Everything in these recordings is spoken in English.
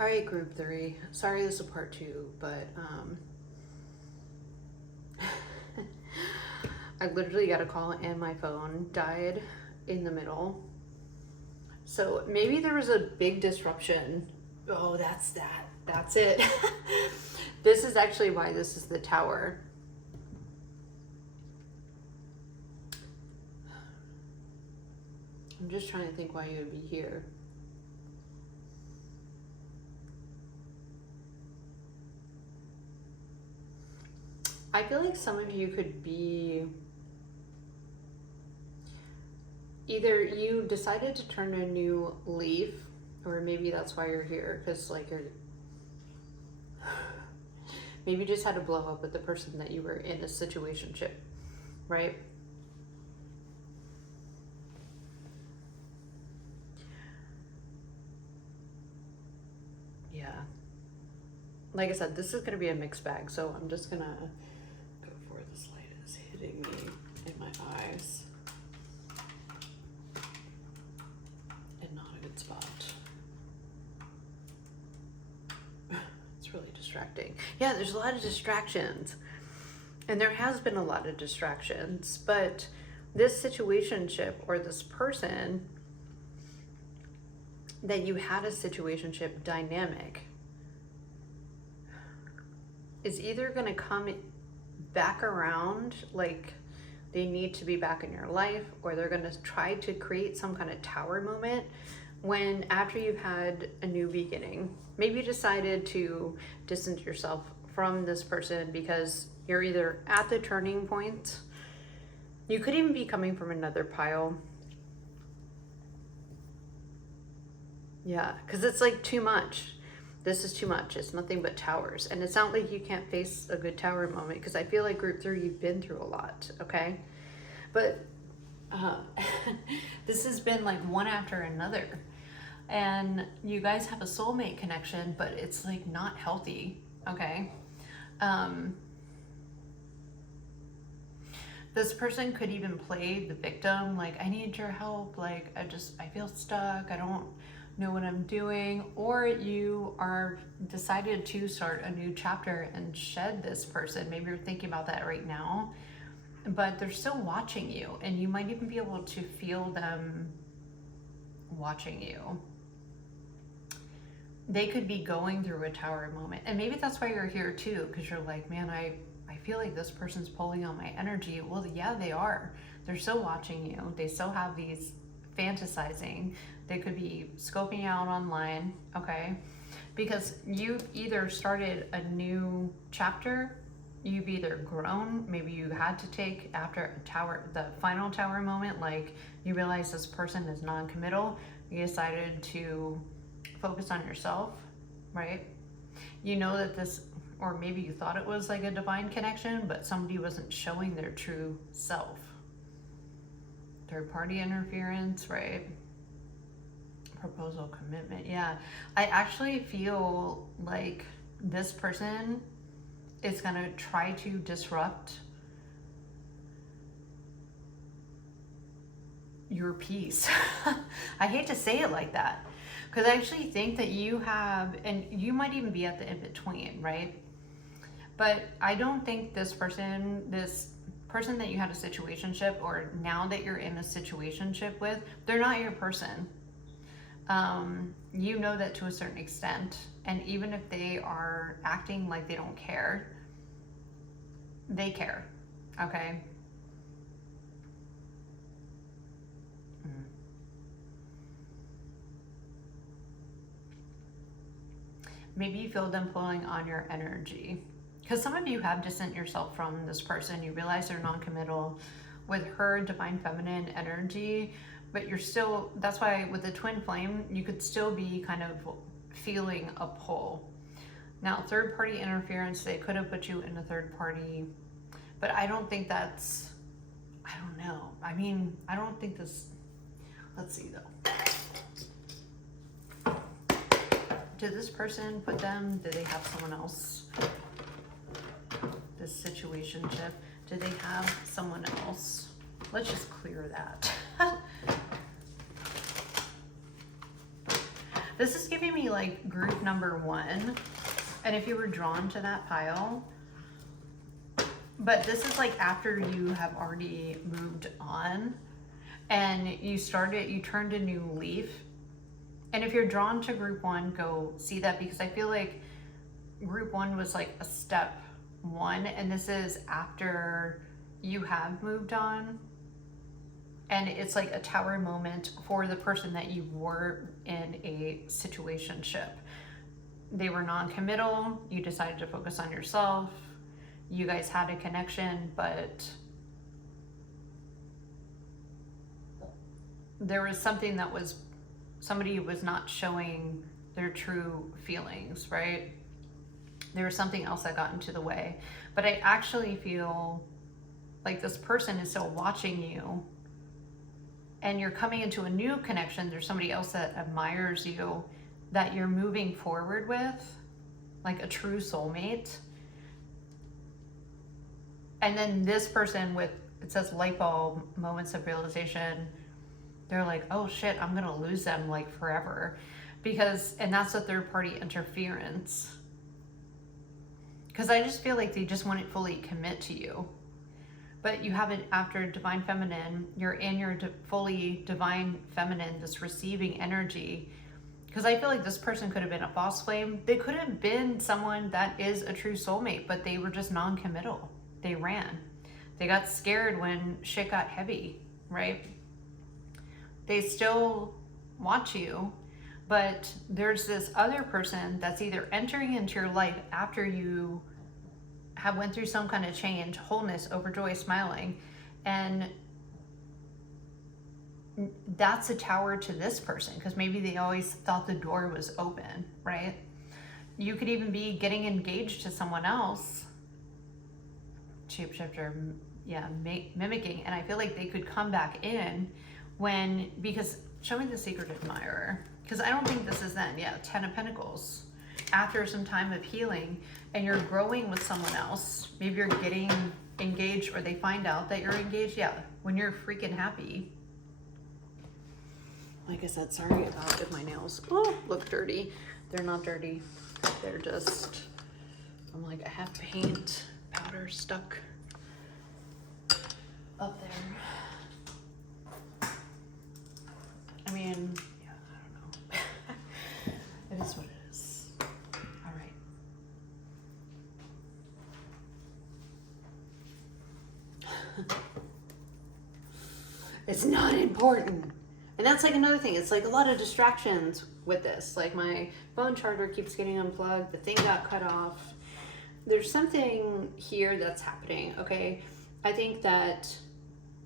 All right, group 3. Sorry this is a part 2, but I literally got a call and my phone died in the middle. So maybe there was a big disruption. Oh, that's that. That's it. This is actually why this is the tower. I'm just trying to think why you would be here. I feel like some of you could be either you decided to turn a new leaf, or maybe that's why you're here, because like you're maybe you just had to blow up with the person that you were in a situationship, right? Yeah. Like I said, this is going to be a mixed bag, so I'm just going to go for this light is hitting me in my eyes. And not a good spot. It's really distracting. Yeah, there's a lot of distractions. And there has been a lot of distractions, but this situationship or this person that you had a situationship dynamic is either going to come back around, like they need to be back in your life, or they're going to try to create some kind of tower moment when after you've had a new beginning. Maybe you decided to distance yourself from this person because you're either at the turning point. You could even be coming from another pile. Yeah, because it's like too much. This is too much. It's nothing but towers. And it's not like you can't face a good tower moment, because I feel like group 3, you've been through a lot, okay? But this has been like one after another. And you guys have a soulmate connection, but it's like not healthy, okay? This person could even play the victim, like, I need your help, like, I feel stuck, I don't know what I'm doing. Or you are decided to start a new chapter and shed this person. Maybe you're thinking about that right now, but they're still watching you, and you might even be able to feel them watching you. They could be going through a tower moment, and maybe that's why you're here too, because you're like, man, I feel like this person's pulling on my energy. Well, yeah, they are. They're still watching you. They still have these fantasizing. They could be scoping out online, okay? Because you've either started a new chapter, you've either grown, maybe you had to take after a tower, the final tower moment, like you realize this person is non-committal, you decided to focus on yourself, right? You know that this, or maybe you thought it was like a divine connection, but somebody wasn't showing their true self. Third party interference, right? Proposal, commitment. Yeah, I actually feel like this person is going to try to disrupt your peace. I hate to say it like that, because I actually think that you have, and you might even be at the in-between, right? But I don't think this person that you had a situationship, or now that you're in a situationship with, they're not your person. You know that to a certain extent, and even if they are acting like they don't care, they care, okay? Maybe you feel them pulling on your energy, because some of you have distanced yourself from this person. You realize they're non-committal with her divine feminine energy, but you're still, that's why with the twin flame, you could still be kind of feeling a pull. Now, third party interference, they could have put you in a third party, but I don't think that's, I don't know. I mean, I don't think this, let's see though. Did this person put them, did they have someone else? This situationship, did they have someone else? Let's just clear that. This is giving me like group number 1. And if you were drawn to that pile, but this is like after you have already moved on and you turned a new leaf. And if you're drawn to group 1, go see that, because I feel like group 1 was like a step 1, and this is after you have moved on. And it's like a tower moment for the person that you were in a situationship. They were non-committal, you decided to focus on yourself, you guys had a connection, but there was something that was, somebody was not showing their true feelings, right? There was something else that got into the way. But I actually feel like this person is still watching you, and you're coming into a new connection. There's somebody else that admires you, that you're moving forward with, like a true soulmate. And then this person with, it says light bulb moments of realization, they're like, oh shit, I'm gonna lose them like forever. Because, and that's a third party interference. Because I just feel like they just wouldn't fully commit to you. But you haven't, after divine feminine, you're in your fully divine feminine, this receiving energy. Because I feel like this person could have been a false flame. They could have been someone that is a true soulmate, but they were just non-committal. They ran. They got scared when shit got heavy, right? They still watch you, but there's this other person that's either entering into your life after you have went through some kind of change, wholeness, overjoy, smiling, and that's a tower to this person, because maybe they always thought the door was open, right? You could even be getting engaged to someone else, shapeshifter, yeah, mimicking, and I feel like they could come back in when, because show me the secret admirer, because I don't think this is then, yeah, 10 of Pentacles. After some time of healing and you're growing with someone else, maybe you're getting engaged or they find out that you're engaged, yeah, when you're freaking happy. Like I said, sorry about if my nails look dirty. They're not dirty. They're just, I'm like, I have paint powder stuck up there. I mean, yeah, I don't know. It is what it is. All right. It's not important. And that's like another thing. It's like a lot of distractions with this. Like my phone charger keeps getting unplugged. The thing got cut off. There's something here that's happening, okay? I think that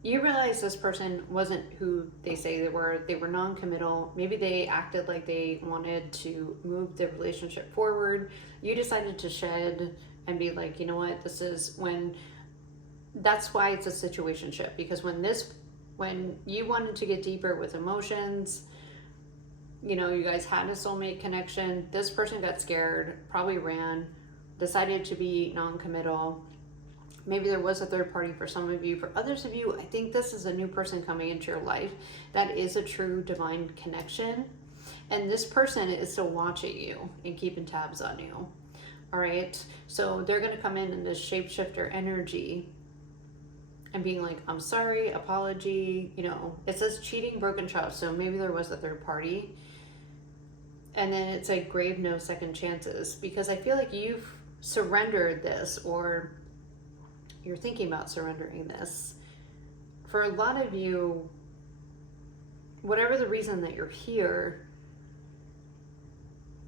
you realize this person wasn't who they say they were. They were non-committal. Maybe they acted like they wanted to move the relationship forward. You decided to shed and be like, you know what, this is when, that's why it's a situationship. Because when you wanted to get deeper with emotions, you know, you guys had a soulmate connection, this person got scared, probably ran, decided to be non-committal. Maybe there was a third party for some of you. For others of you, I think this is a new person coming into your life that is a true divine connection. And this person is still watching you and keeping tabs on you. All right. So they're going to come in this shapeshifter energy and being like, I'm sorry, apology. You know, it says cheating, broken trust. So maybe there was a third party. And then it's like grave no second chances, because I feel like you've surrendered this, or you're thinking about surrendering this. For a lot of you, whatever the reason that you're here,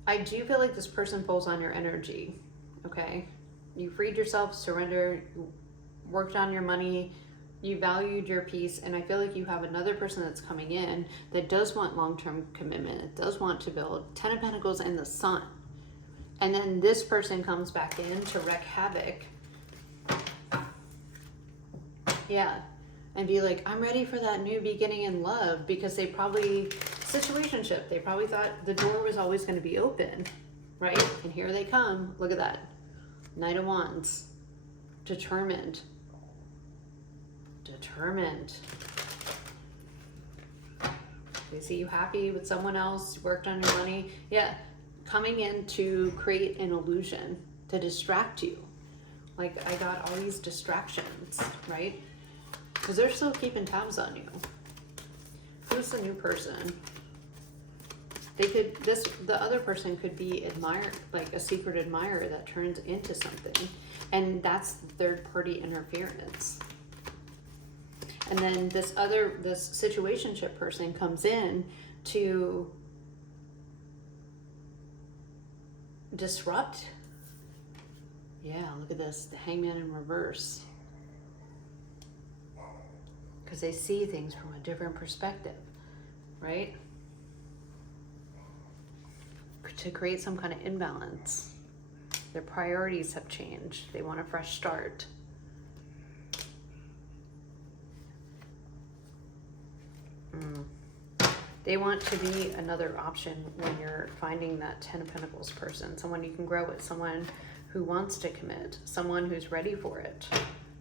I do feel like this person pulls on your energy, okay? You freed yourself, surrendered, you worked on your money, you valued your peace, and I feel like you have another person that's coming in that does want long-term commitment, it does want to build. 10 of Pentacles and the Sun. And then this person comes back in to wreak havoc. Yeah, and be like, I'm ready for that new beginning in love, because they probably, situationship, they probably thought the door was always going to be open, right? And here they come. Look at that. Knight of Wands. Determined. They see you happy with someone else, worked on your money. Yeah, coming in to create an illusion to distract you. Like, I got all these distractions, right? Because they're still keeping tabs on you. Who's the new person? The other person could be like a secret admirer that turns into something. And that's third party interference. And then this situationship person comes in to disrupt. Yeah, look at this, the Hangman in reverse. Because they see things from a different perspective, right? To create some kind of imbalance. Their priorities have changed. They want a fresh start. They want to be another option when you're finding that 10 of Pentacles person, someone you can grow with, someone who wants to commit, someone who's ready for it.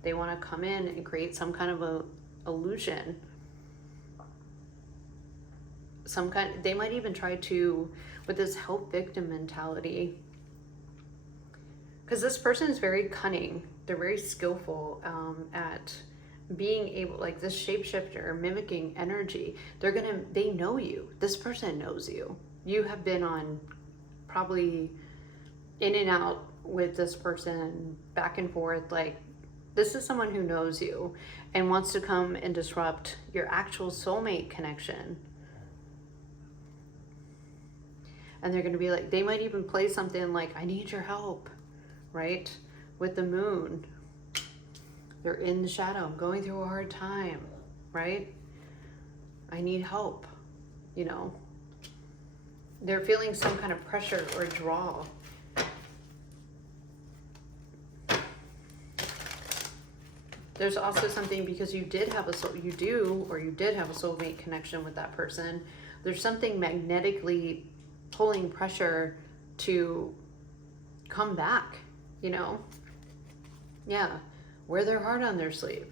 They want to come in and create some kind of a illusion. They might even try to, with this help victim mentality, because this person is very cunning. They're very skillful at being able, like this shapeshifter, mimicking energy. They know you. This person knows you. You have been on probably in and out with this person, back and forth. Like, this is someone who knows you and wants to come and disrupt your actual soulmate connection. And they're going to be like, they might even play something like, I need your help, right? With the moon. They're in the shadow. I'm going through a hard time, right? I need help, you know. They're feeling some kind of pressure or draw. There's also something, because you did have a soulmate connection with that person. There's something magnetically pulling pressure to come back, you know? Yeah, wear their heart on their sleeve.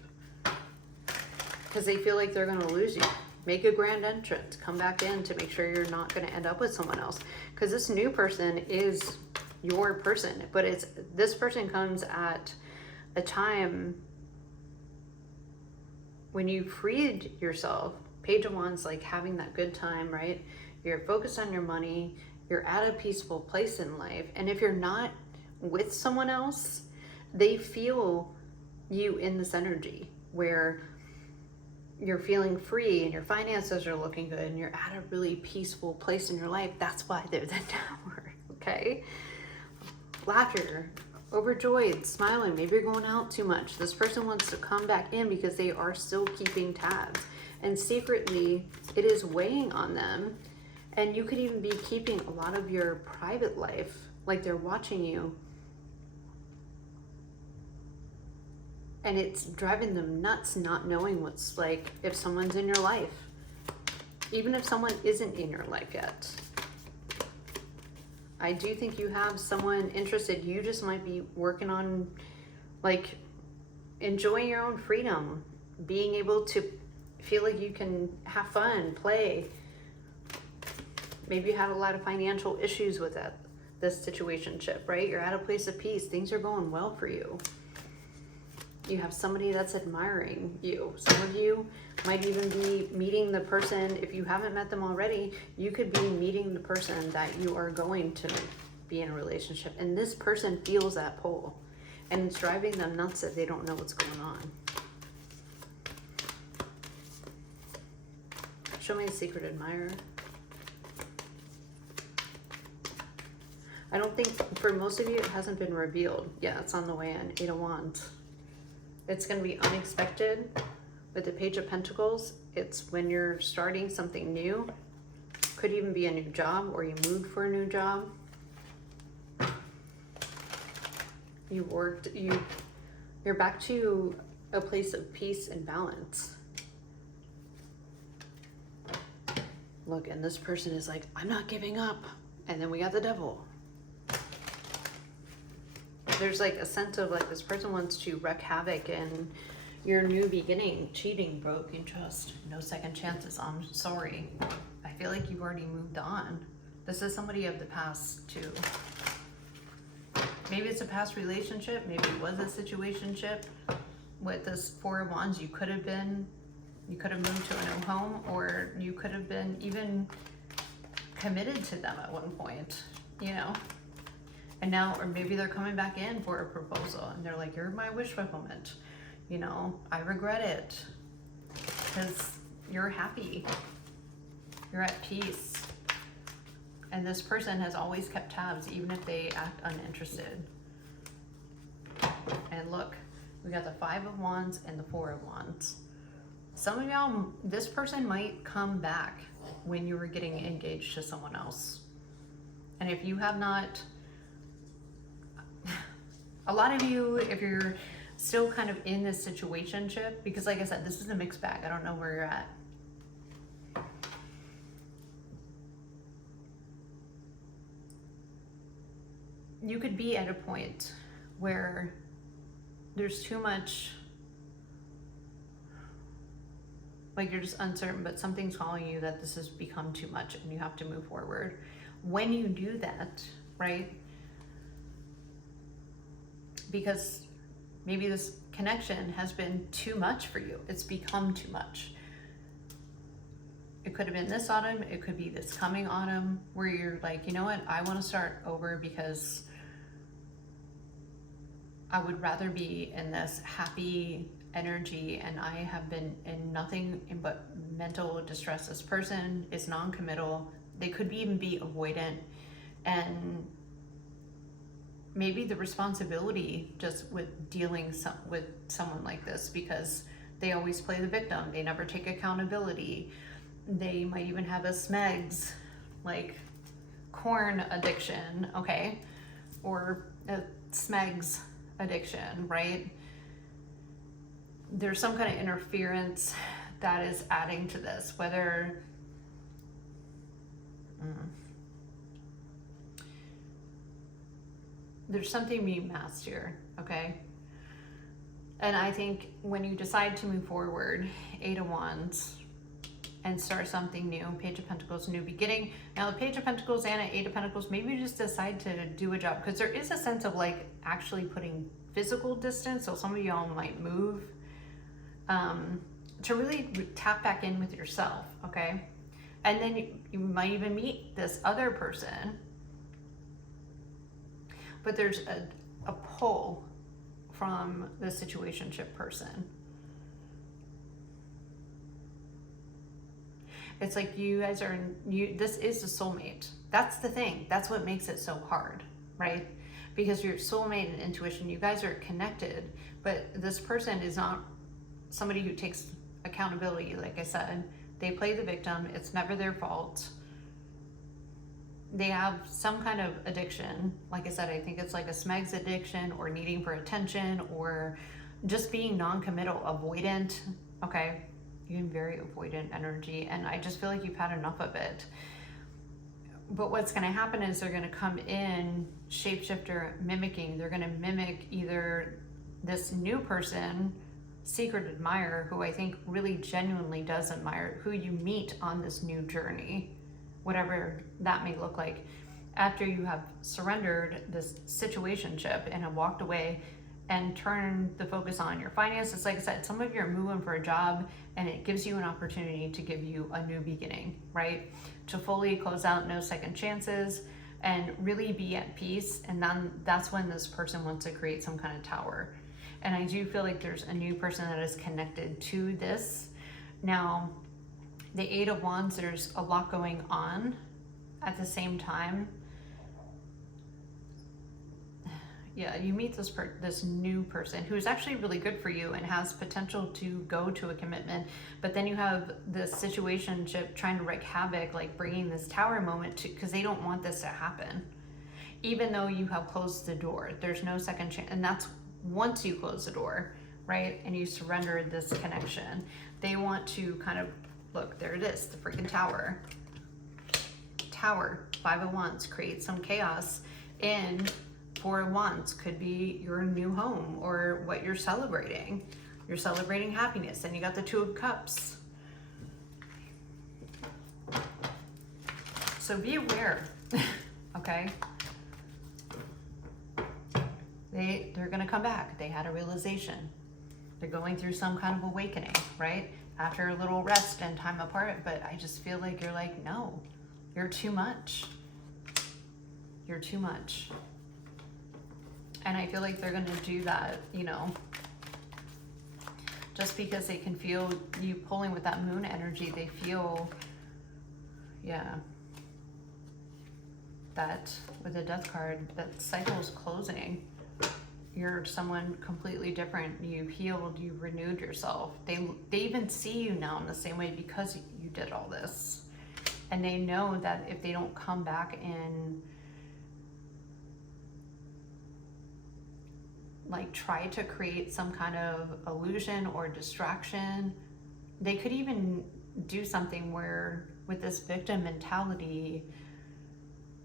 Because they feel like they're going to lose you. Make a grand entrance. Come back in to make sure you're not going to end up with someone else. Because this new person is your person. But this person comes at a time when you freed yourself. Page of Wands, like having that good time, right? You're focused on your money. You're at a peaceful place in life. And if you're not with someone else, they feel you in this energy where you're feeling free and your finances are looking good and you're at a really peaceful place in your life. That's why they're the Tower, okay? Laughter, overjoyed, smiling. Maybe you're going out too much. This person wants to come back in because they are still keeping tabs. And secretly, it is weighing on them. And you could even be keeping a lot of your private life, like they're watching you. And it's driving them nuts not knowing what's like if someone's in your life. Even if someone isn't in your life yet. I do think you have someone interested. You just might be working on like enjoying your own freedom. Being able to feel like you can have fun, play. Maybe you had a lot of financial issues with this situationship, right? You're at a place of peace. Things are going well for you. You have somebody that's admiring you. Some of you might even be meeting the person. If you haven't met them already, you could be meeting the person that you are going to be in a relationship. And this person feels that pull. And it's driving them nuts that they don't know what's going on. Show me a secret admirer. I don't think, for most of you, it hasn't been revealed. Yeah, it's on the way in. 8 of Wands. It's going to be unexpected. With the Page of Pentacles, it's when you're starting something new. Could even be a new job, or you moved for a new job. You're back to a place of peace and balance. Look, and this person is like, I'm not giving up. And then we got the Devil. There's like a sense of like this person wants to wreak havoc in your new beginning. Cheating, broken trust, no second chances. I'm sorry. feel like you've already moved on. This is somebody of the past too. Maybe it's a past relationship. Maybe it was a situationship. With this Four of Wands, you could have moved to a new home, or you could have been even committed to them at one point, you know? And now, or maybe they're coming back in for a proposal and they're like, you're my wish fulfillment. You know, I regret it because you're happy. You're at peace. And this person has always kept tabs, even if they act uninterested. And look, we got the Five of Wands and the Four of Wands. Some of y'all, this person might come back when you were getting engaged to someone else. And if you have not, a lot of you, if you're still kind of in this situationship, because like I said, this is a mixed bag. I don't know where you're at. You could be at a point where there's too much, like you're just uncertain, but something's telling you that this has become too much and you have to move forward. When you do that, right? Because maybe this connection has been too much for you. It's become too much. It could have been this autumn. It could be this coming autumn where you're like, you know what? I want to start over because I would rather be in this happy energy, and I have been in nothing but mental distress. This person is non-committal. They could even be avoidant, and maybe the responsibility just with dealing with someone like this, because they always play the victim. They never take accountability. They might even have a smegs, like corn addiction, okay? Or a smegs addiction, right? There's some kind of interference that is adding to this, whether there's something being masked here, okay? And I think when you decide to move forward, Eight of Wands, and start something new, Page of Pentacles, new beginning. Now the Page of Pentacles and the Eight of Pentacles, maybe you just decide to do a job, because there is a sense of like actually putting physical distance. So some of y'all might move to really tap back in with yourself, okay? And then you might even meet this other person, but there's a pull from the situationship person. It's like you guys are, this is a soulmate. That's the thing. That's what makes it so hard, right? Because your soulmate and intuition, you guys are connected, but this person is not somebody who takes accountability. Like I said, they play the victim. It's never their fault. They have some kind of addiction. Like I said, I think it's like a smegs addiction, or needing for attention, or just being non-committal, avoidant, okay? You're very avoidant energy, and I just feel like you've had enough of it. But what's going to happen is they're going to come in shapeshifter mimicking. They're going to mimic either this new person, secret admirer, who I think really genuinely does admire, who you meet on this new journey, whatever that may look like, after you have surrendered this situationship and have walked away and turn the focus on your finances. Like I said, some of you are moving for a job, and it gives you an opportunity to give you a new beginning, right? To fully close out, no second chances, and really be at peace. And then that's when this person wants to create some kind of tower. And I do feel like there's a new person that is connected to this. Now, the Eight of Wands, there's a lot going on at the same time. Yeah, you meet this new person who is actually really good for you and has potential to go to a commitment, but then you have this situationship trying to wreak havoc, like bringing this tower moment to, because they don't want this to happen. Even though you have closed the door, there's no second chance, and that's once you close the door, right? And you surrender this connection. They want to kind of, look, there it is, the freaking tower. Tower, Five of Wands, create some chaos in Four of Wands. Could be your new home or what you're celebrating. You're celebrating happiness. And you got the Two of Cups. So be aware, okay? They're gonna come back. They had a realization. They're going through some kind of awakening, right? After a little rest and time apart, but I just feel like you're like, no, you're too much. You're too much. And I feel like they're gonna do that, you know, just because they can feel you pulling with that moon energy, they feel, yeah, that with the death card, that cycle is closing. You're someone completely different. You've healed, you've renewed yourself. They even see you now in the same way because you did all this. And they know that if they don't come back and like try to create some kind of illusion or distraction, they could even do something where with this victim mentality,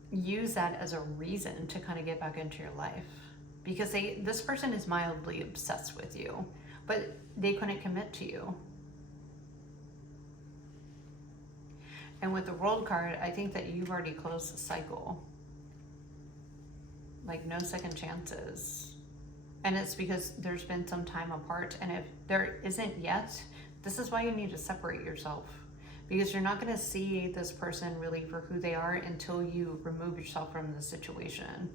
use that as a reason to kind of get back into your life. Because this person is mildly obsessed with you, but they couldn't commit to you. And with the World card, I think that you've already closed the cycle. Like no second chances. And it's because there's been some time apart. And if there isn't yet, this is why you need to separate yourself. Because you're not going to see this person really for who they are until you remove yourself from the situation.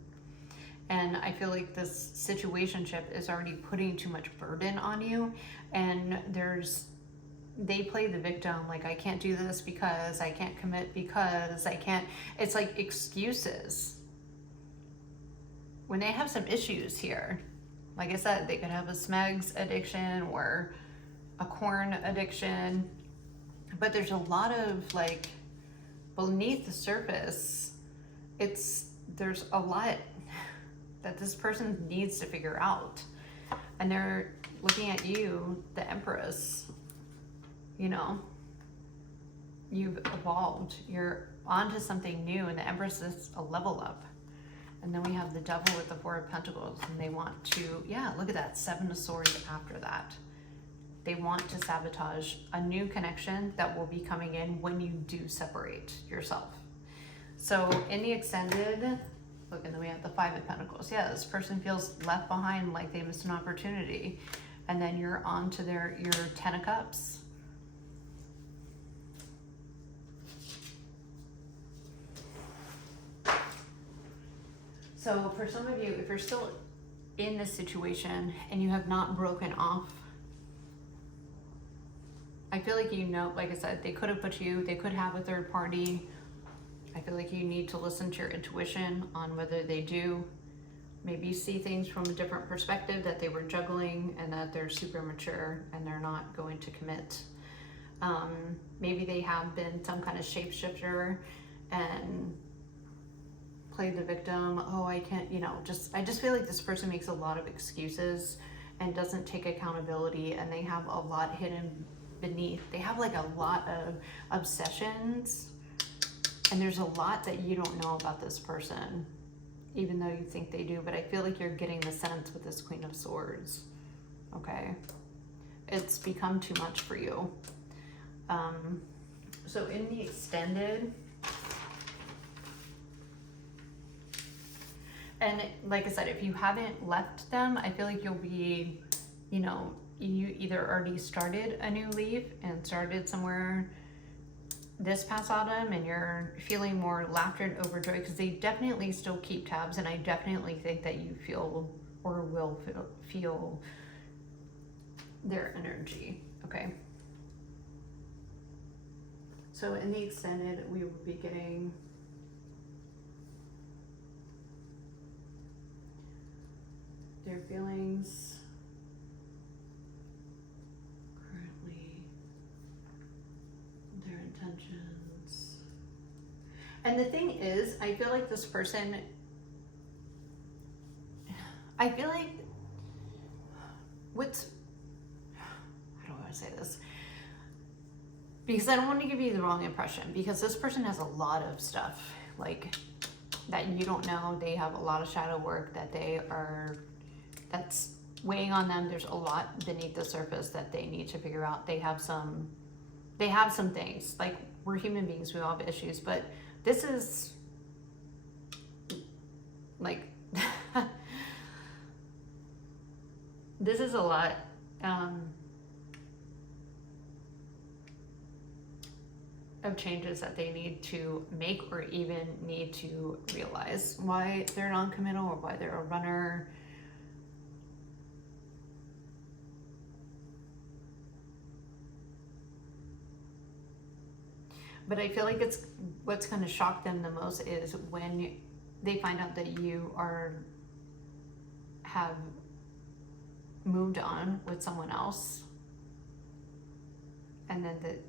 And I feel like this situationship is already putting too much burden on you. And they play the victim, like, I can't do this because I can't commit because I can't. It's like excuses. When they have some issues here, like I said, they could have a Smegs addiction or a corn addiction. But there's a lot of, like, beneath the surface, there's a lot that this person needs to figure out. And they're looking at you, the Empress, you know, you've evolved, you're onto something new, and the Empress is a level up. And then we have the Devil with the Four of Pentacles, and they want to, yeah, look at that, Seven of Swords after that. They want to sabotage a new connection that will be coming in when you do separate yourself. So in the extended, look, and then we have the Five of Pentacles. Yeah, this person feels left behind, like they missed an opportunity. And then you're on to your Ten of Cups. So for some of you, if you're still in this situation and you have not broken off, I feel like, you know, like I said, they could have put you, they could have a third party. I feel like you need to listen to your intuition on whether they do. Maybe see things from a different perspective, that they were juggling and that they're super mature and they're not going to commit. Maybe they have been some kind of shapeshifter and played the victim. Oh, I can't, you know, I just feel like this person makes a lot of excuses and doesn't take accountability, and they have a lot hidden beneath. They have like a lot of obsessions, and there's a lot that you don't know about this person, even though you think they do. But I feel like you're getting the sense with this Queen of Swords. Okay, it's become too much for you. So in the extended, and like I said, if you haven't left them, I feel like you'll be, you know, you either already started a new leaf and started somewhere this past autumn, and you're feeling more laughter and overjoyed, because they definitely still keep tabs, and I definitely think that you feel or will feel their energy. Okay. So in the extended, we will be getting their feelings currently, their intentions. And the thing is, I feel like this person, I feel like how do I say this? Because I don't want to give you the wrong impression, because this person has a lot of stuff like that you don't know. They have a lot of shadow work that's weighing on them. There's a lot beneath the surface that they need to figure out. They have some things, like, we're human beings, we all have issues, but This is like, this is a lot. Of changes that they need to make, or even need to realize why they're non-committal or why they're a runner. But I feel like it's what's going to shock them the most is when they find out that you have moved on with someone else, and then that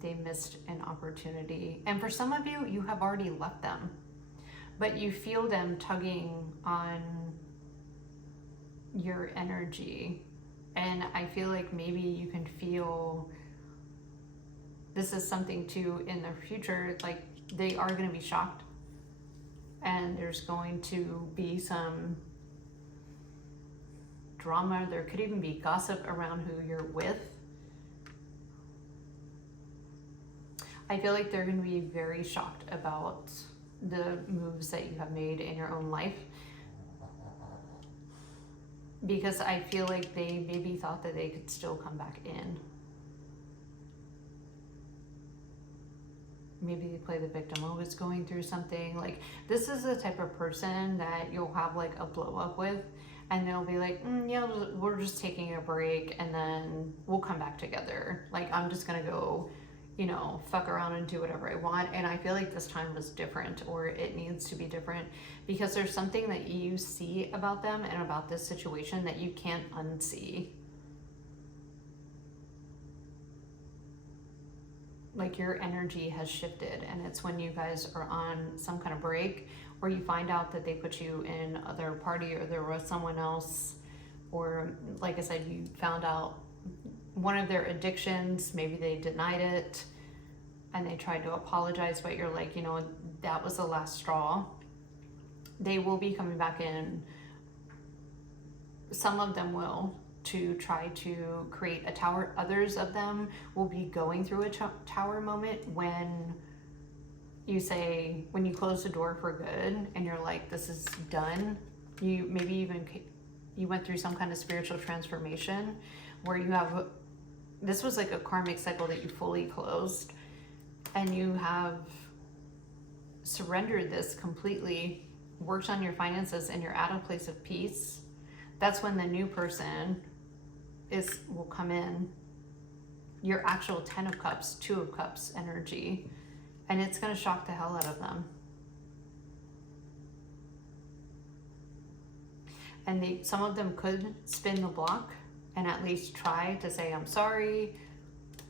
they missed an opportunity. And for some of you, you have already left them, but you feel them tugging on your energy. And I feel like maybe you can feel this is something too in the future, like they are going to be shocked, and there's going to be some drama. There could even be gossip around who you're with. I feel like they're going to be very shocked about the moves that you have made in your own life, because I feel like they maybe thought that they could still come back in. Maybe they play the victim, always going through something. Like, this is the type of person that you'll have like a blow up with, and they'll be like, yeah, we're just taking a break and then we'll come back together. Like, I'm just gonna go, fuck around and do whatever I want. And I feel like this time was different, or it needs to be different, because there's something that you see about them and about this situation that you can't unsee. Like, your energy has shifted, and it's when you guys are on some kind of break, or you find out that they put you in other party, or there was someone else, or like I said, you found out one of their addictions, maybe they denied it and they tried to apologize, but you're like, that was the last straw. They will be coming back in. Some of them will, to try to create a tower. Others of them will be going through a tower moment when you close the door for good and you're like, this is done. You went through some kind of spiritual transformation where this was like a karmic cycle that you fully closed, and you have surrendered this completely, worked on your finances, and you're at a place of peace. That's when the new person will come in, your actual 10 of Cups, 2 of Cups energy, and it's going to shock the hell out of them. And some of them could spin the block and at least try to say, I'm sorry,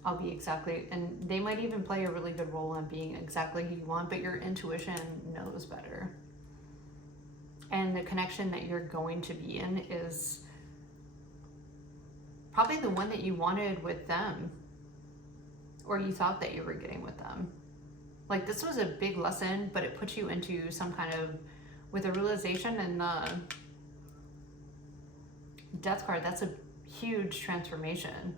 I'll be exactly, and they might even play a really good role on being exactly who you want, but your intuition knows better. And the connection that you're going to be in is probably the one that you wanted with them, or you thought that you were getting with them. Like, this was a big lesson, but it put you into some kind of, with a realization, and the Death card, that's a huge transformation.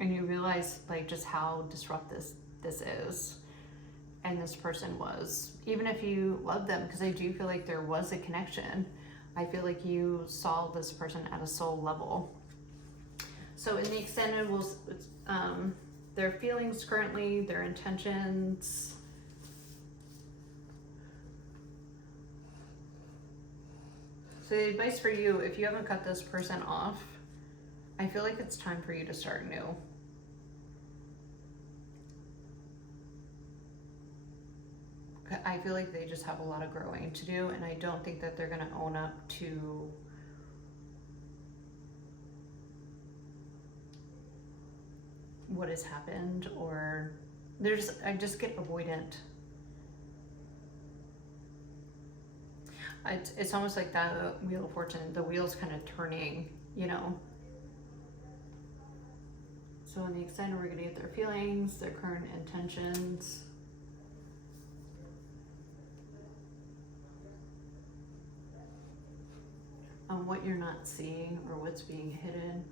And you realize like just how disruptive this is, and this person was, even if you love them, because I do feel like there was a connection. I feel like you saw this person at a soul level. So in the extended, their feelings currently, their intentions. So the advice for you, if you haven't cut this person off, I feel like it's time for you to start new. I feel like they just have a lot of growing to do, and I don't think that they're going to own up to what has happened, or I just get avoidant. It's almost like that Wheel of Fortune, the wheel's kind of turning, So in the extended, we're going to get their feelings, their current intentions. On what you're not seeing or what's being hidden. .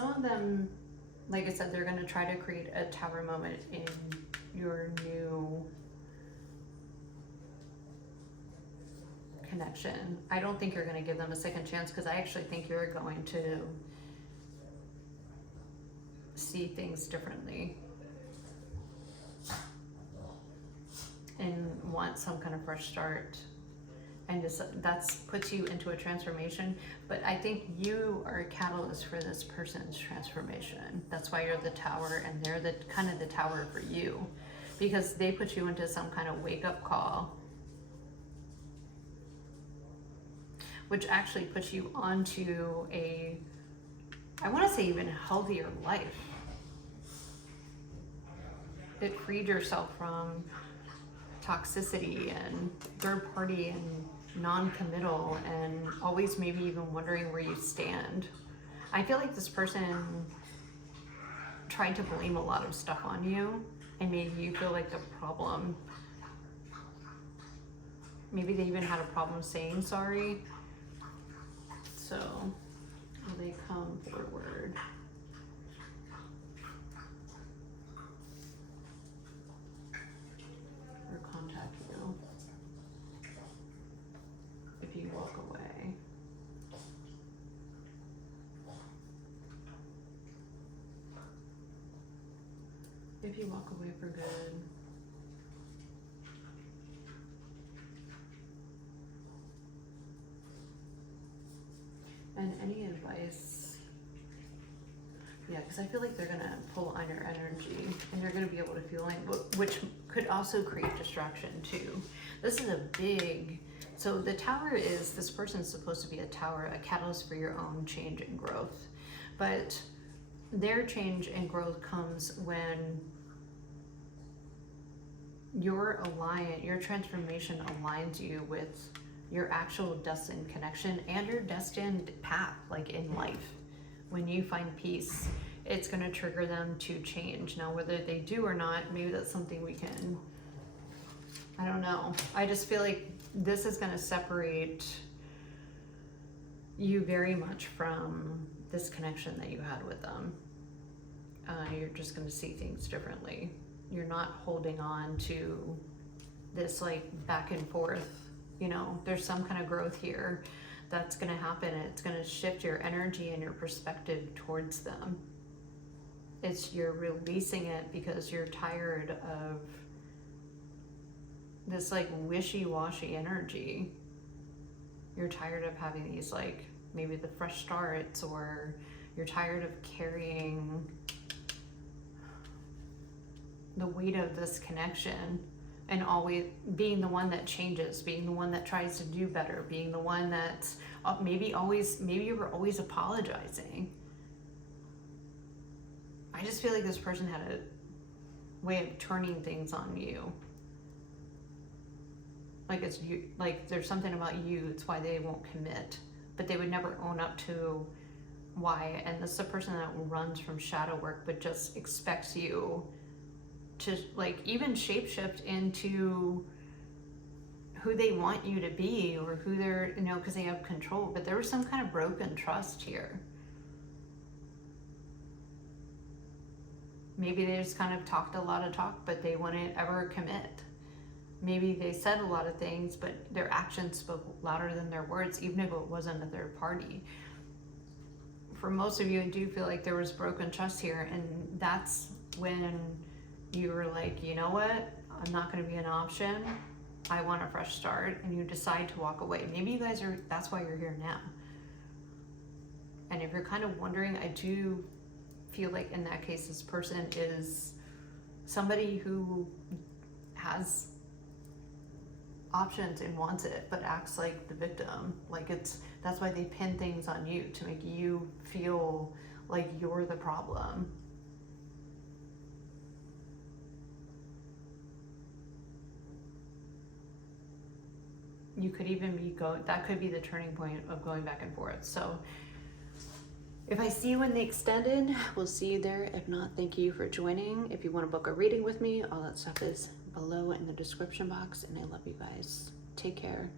some of them, like I said, they're going to try to create a tower moment in your new connection. I don't think you're going to give them a second chance, because I actually think you're going to see things differently and want some kind of fresh start. And that's puts you into a transformation. But I think you are a catalyst for this person's transformation. That's why you're the tower, and they're the kind of the tower for you, because they put you into some kind of wake-up call, which actually puts you onto a, I want to say, even healthier life. It freed yourself from toxicity and third party and non-committal, and always maybe even wondering where you stand. I feel like this person tried to blame a lot of stuff on you and made you feel like the problem. Maybe they even had a problem saying sorry. So will they come forward? Or contact you if you walk away? If you walk away for good. And any advice? Yeah, because I feel like they're gonna pull on your energy, and you're gonna be able to feel it, which could also create distraction too. This is a big, so the tower is, this person's supposed to be a tower, a catalyst for your own change and growth. But their change and growth comes when your transformation aligns you with your actual destined connection and your destined path, like in life. When you find peace, it's going to trigger them to change. Now, whether they do or not, maybe that's something we can, I don't know. I just feel like this is going to separate you very much from this connection that you had with them. You're just going to see things differently. You're not holding on to this like back and forth. You know, there's some kind of growth here that's going to happen. It's going to shift your energy and your perspective towards them. You're releasing it because you're tired of this like wishy-washy energy. You're tired of having these like maybe the fresh starts, or you're tired of carrying the weight of this connection and always being the one that changes, being the one that tries to do better, being the one that's maybe you were always apologizing. I just feel like this person had a way of turning things on you. Like it's you, like there's something about you, it's why they won't commit, but they would never own up to why. And this is a person that runs from shadow work, but just expects you to like even shapeshift into who they want you to be, or who they're, you know, because they have control. But there was some kind of broken trust here. Maybe they just kind of talked a lot of talk, but they wouldn't ever commit. Maybe they said a lot of things, but their actions spoke louder than their words, even if it wasn't a third party. For most of you, I do feel like there was broken trust here, and that's when you were like, you know what, I'm not going to be an option. I want a fresh start, and you decide to walk away. Maybe you guys are, that's why you're here now. And if you're kind of wondering, I do feel like in that case, this person is somebody who has options and wants it, but acts like the victim. Like that's why they pin things on you, to make you feel like you're the problem. You could even be that could be the turning point of going back and forth. So if I see you in the extended, we'll see you there. If not, thank you for joining. If you want to book a reading with me, all that stuff is below in the description box, and I love you guys. Take care.